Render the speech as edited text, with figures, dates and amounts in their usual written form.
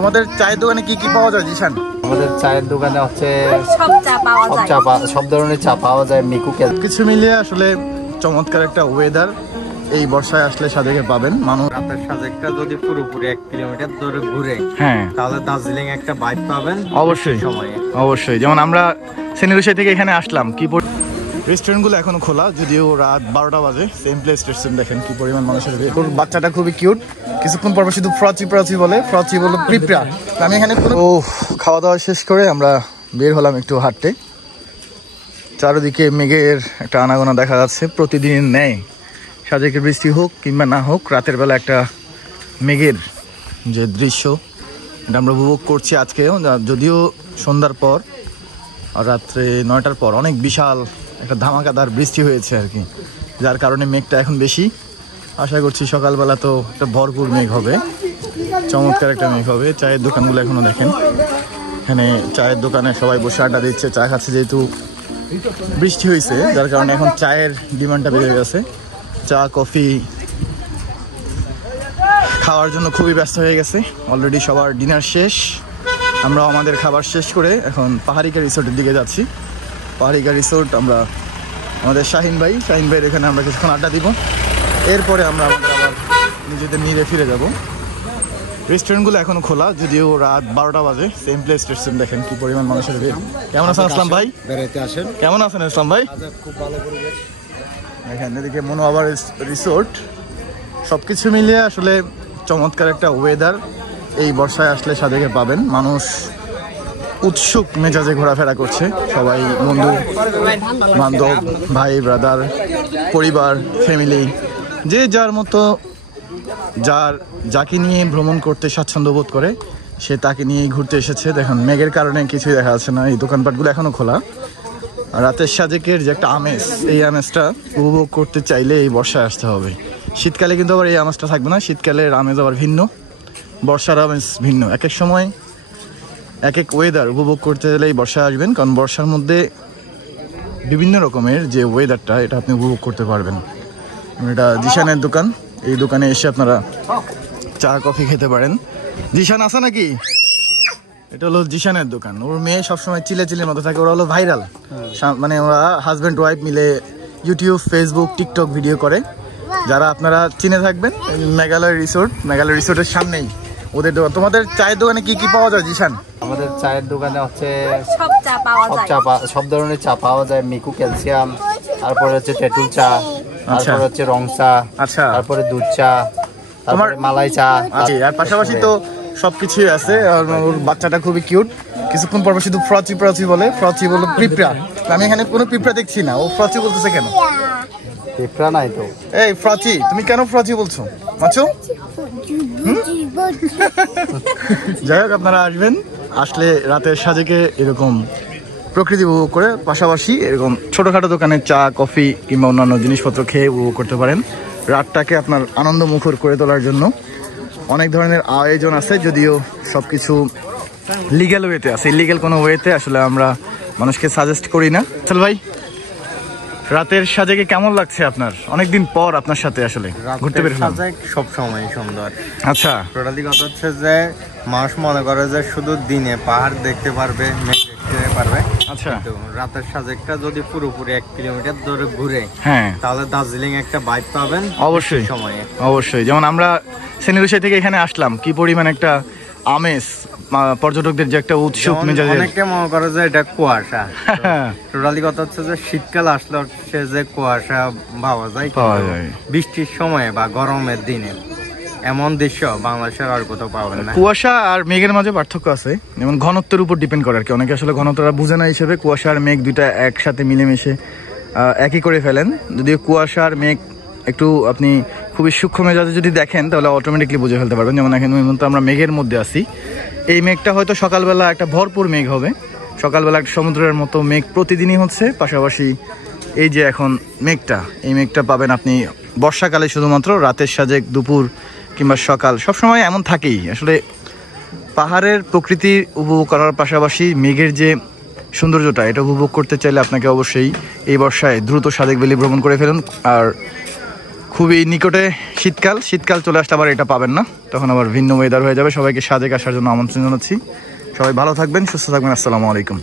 তোমাদের চায়ের দোকানে কি কি পাওয়া যায় জিশান? আমাদের চায়ের দোকানে হচ্ছে সব ধরনের চা পাওয়া যায়। কিছু মিলিয়ে আসলে চমৎকার একটা ওয়েদার এই বর্ষায় আসলে সাজেকে পাবেন। মানুষ রাতের সাজেকটা যদি পুরোপুরি 1 কিলোমিটার ধরে ঘুরে তাহলে দার্জিলিং একটা ভাইব পাবেন অবশ্যই সময়ে। অবশ্যই যেমন আমরা সেনিরুশাই থেকে এখানে আসলাম, কি রেস্টুরেন্টগুলো এখনো খোলা, যদিও রাত 12টা বাজে। সেম প্লেস রেস্টুরেন্ট, দেখেন কি পরিমাণ মানুষের ভিড়। ওর বাচ্চাটা খুবই কিউট, কিছুক্ষণ পর শুধু ফ্রচি বলে পিঁপড়া। আমি এখানে খাওয়া দাওয়া শেষ করে আমরা বের হলাম একটু হাঁটতে। চারিদিকে মেঘের একটা আনাগোনা দেখা যাচ্ছে। প্রতিদিনের ন্যায় সাজেকে বৃষ্টি হোক কিংবা না হোক, রাতের বেলা একটা মেঘের যে দৃশ্য এটা আমরা উপভোগ করছি আজকেও। যদিও সন্ধ্যার পর আর রাত্রে 9টার পর অনেক বিশাল একটা ধামাকাদার বৃষ্টি হয়েছে আর কি, যার কারণে মেঘটা এখন বেশি। আশা করছি সকালবেলা তো একটা ভরপুর মেঘ হবে, চমৎকার একটা মেঘ হবে। চায়ের দোকানগুলো এখনো দেখেন, এখানে চায়ের দোকানে সবাই বসে আড্ডা দিচ্ছে, চা খাচ্ছে। যেহেতু বৃষ্টি হয়েছে যার কারণে এখন চায়ের ডিমান্ডটা বেড়ে গেছে। চা কফি খাওয়ার জন্য খুবই ব্যস্ত হয়ে গেছে। অলরেডি সবার ডিনার শেষ, আমরা আমাদের খাবার শেষ করে এখন পাহাড়িকা রিসোর্টের দিকে যাচ্ছি। পাহাড়িকা রিসোর্ট আমরা আমাদের শাহিন ভাইয়ের এখানে আমরা কিছুক্ষণ আড্ডা দিব, এরপরে আমরা আমাদের আবার নিজেদের নিরে ফিরে যাব। রেস্টুরেন্টগুলো এখনো খোলা, যদিও রাত 12টা বাজে। সেম প্লেস রেস্টুরেন্ট, দেখেন কি পরিমাণ মানুষের ভিড়। কেমন আছেন আসলাম ভাই? বেড়াইতে আসেন। কেমন আছেন আসলাম ভাই? খুব ভালো পরিবেশ। এখান এদিকে মনোয়াবার রিসোর্ট, সবকিছু মিলিয়ে আসলে চমৎকার একটা ওয়েদার এই বর্ষায় আসলে সাজেকে পাবেন। মানুষ উৎসুক মেজাজে ঘোরাফেরা করছে, সবাই বন্ধু বান্ধব, ভাই ব্রাদার, পরিবার, ফ্যামিলি, যে যার মতো যাকে নিয়ে ভ্রমণ করতে স্বাচ্ছন্দ্য বোধ করে সে তাকে নিয়েই ঘুরতে এসেছে। দেখুন মেঘের কারণে কিছুই দেখা যাচ্ছে না, এই দোকানপাটগুলো এখনো খোলা। আর রাতের সাজেকের যে একটা আমেজ, এই আমেজটা উপভোগ করতে চাইলে এই বর্ষায় আসতে হবে। শীতকালে কিন্তু আবার এই আমেজটা থাকবে না, শীতকালের আমেজ আবার ভিন্ন, বর্ষার আমেজ ভিন্ন। এক এক সময় এক এক ওয়েদার উপভোগ করতে গেলে এই বর্ষায় আসবেন, কারণ বর্ষার মধ্যে বিভিন্ন রকমের যে ওয়েদারটা এটা আপনি উপভোগ করতে পারবেন। এটা জিশানের দোকান, এই দোকানে এসে আপনারা চা কফি খেতে পারেন। জিশান আছে নাকি? এটা হলো জিশানের দোকান। ওর মেয়ে সবসময় চিলের মতো থাকে, ওরা হলো ভাইরাল। মানে ওরা হাজব্যান্ড ওয়াইফ মিলে ইউটিউব, ফেসবুক, টিকটক ভিডিও করে। যারা আপনারা চিনে থাকবেন, মেঘালয় রিসোর্টের সামনেই ওদের দোকান। তোমাদের চায়ের দোকানে কি কি পাওয়া যায় জিশান? আমাদের চায়ের দোকানে হচ্ছে সব ধরনের চা পাওয়া যায়। মিকু, ক্যালসিয়াম, তারপরে হচ্ছে তেঁতুল চা, তারপরে হচ্ছে রং চা, তারপরে দুধ চা, তারপরে মালাই চা। আর পাশাপাশি তো সবকিছুই আছে। আর ওর বাচ্চাটা খুবই কিউট, কিছুক্ষণ পর শুধু ফ্রচি বলে পিঁপড়া। আমি এখানে কোনো পিঁপড়া দেখছি না, ও ফ্রচি বলতেছে কেন? পিঁপড়া নাই তো। এই ফ্রচি, তুমি কেন ফ্রচি বলছো মাচু? যাই হোক, আপনারা আসবেন, আসলে রাতের সাজেকে এরকম প্রকৃতি উপভোগ করে পাশাপাশি এরকম ছোটখাটো দোকানে চা কফি কিংবা অন্যান্য জিনিসপত্র খেয়ে উপভোগ করতে পারেন। রাতটাকে আপনার আনন্দমুখর করে তোলার জন্য অনেক ধরনের আয়োজন আছে, যদিও সবকিছু লিগ্যাল ওয়েতে আছে। ইলিগ্যাল কোনো ওয়েতে আসলে আমরা মানুষকে সাজেস্ট করি না। চল ভাই, রাতের সাজেকে কেমন লাগছে আপনার? অনেকদিন পর আপনার সাথে আসলে ঘুরতে বের হলাম। সব সময় সুন্দর। আচ্ছা, টোটালি কথা হচ্ছে যে মানুষ মনে করে যে শুধু দিনে পাহাড় দেখতে পারবে, মেঘ দেখতে পারবে। আচ্ছা, রাতের সাজেকটা যদি পুরোপুরি 1 কিলোমিটার ধরে ঘুরে তাহলে দার্জিলিং একটা ভাইব পাবেন অবশ্যই সময়ে। অবশ্যই যেমন আমরা সেনিরুশাই থেকে এখানে আসলাম, কি পরিমাণ একটা আমেজ, পর্যটকদের যে একটা উৎসুক মেজাজে। অনেকে মনে করে যে এটা কুয়াশা। টোটালি কথা হচ্ছে যে শীতকাল আসলে হচ্ছে যে কুয়াশা পাওয়া যায় বৃষ্টির সময় বা গরমের দিনে এমন দৃশ্য বাংলাদেশের আর কোথাও পাবেন না। কুয়াশা আর মেঘের মাঝে পার্থক্য আছে, যেমন ঘনত্বের উপর ডিপেন্ড করে আর কি। অনেকে আসলে ঘনত্বটা বুঝে না হিসেবে কুয়াশা আর মেঘ দুইটা একসাথে মিলেমিশে একই করে ফেলেন। যদিও কুয়াশা আর মেঘ একটু আপনি খুবই সূক্ষ্ম মেজাজে যদি দেখেন তাহলে অটোমেটিকলি বুঝে ফেলতে পারবেন। যেমন এখন আমরা মেঘের মধ্যে আছি, এই মেঘটা হয়তো সকালবেলা একটা ভরপুর মেঘ হবে, সকালবেলা একটা সমুদ্রের মতো মেঘ প্রতিদিনই হচ্ছে। পাশাপাশি এই যে এখন মেঘটা, এই মেঘটা পাবেন আপনি বর্ষাকালে শুধুমাত্র। রাতের সাজেক দুপুর কিংবা সকাল সবসময় এমন থাকেই। আসলে পাহাড়ের প্রকৃতি উপভোগ করার পাশাপাশি মেঘের যে সৌন্দর্যটা, এটা উপভোগ করতে চাইলে আপনাকে অবশ্যই এই বর্ষায় দ্রুত সাজেক ভ্যালি ভ্রমণ করে ফেলুন। আর খুবই নিকটে শীতকাল, শীতকাল চলে আসলে আবার এটা পাবেন না, তখন আবার ভিন্ন ওয়েদার হয়ে যাবে। সবাইকে সাজেক আসার জন্য আমন্ত্রণ জানাচ্ছি। সবাই ভালো থাকবেন, সুস্থ থাকবেন। আসসালামু আলাইকুম।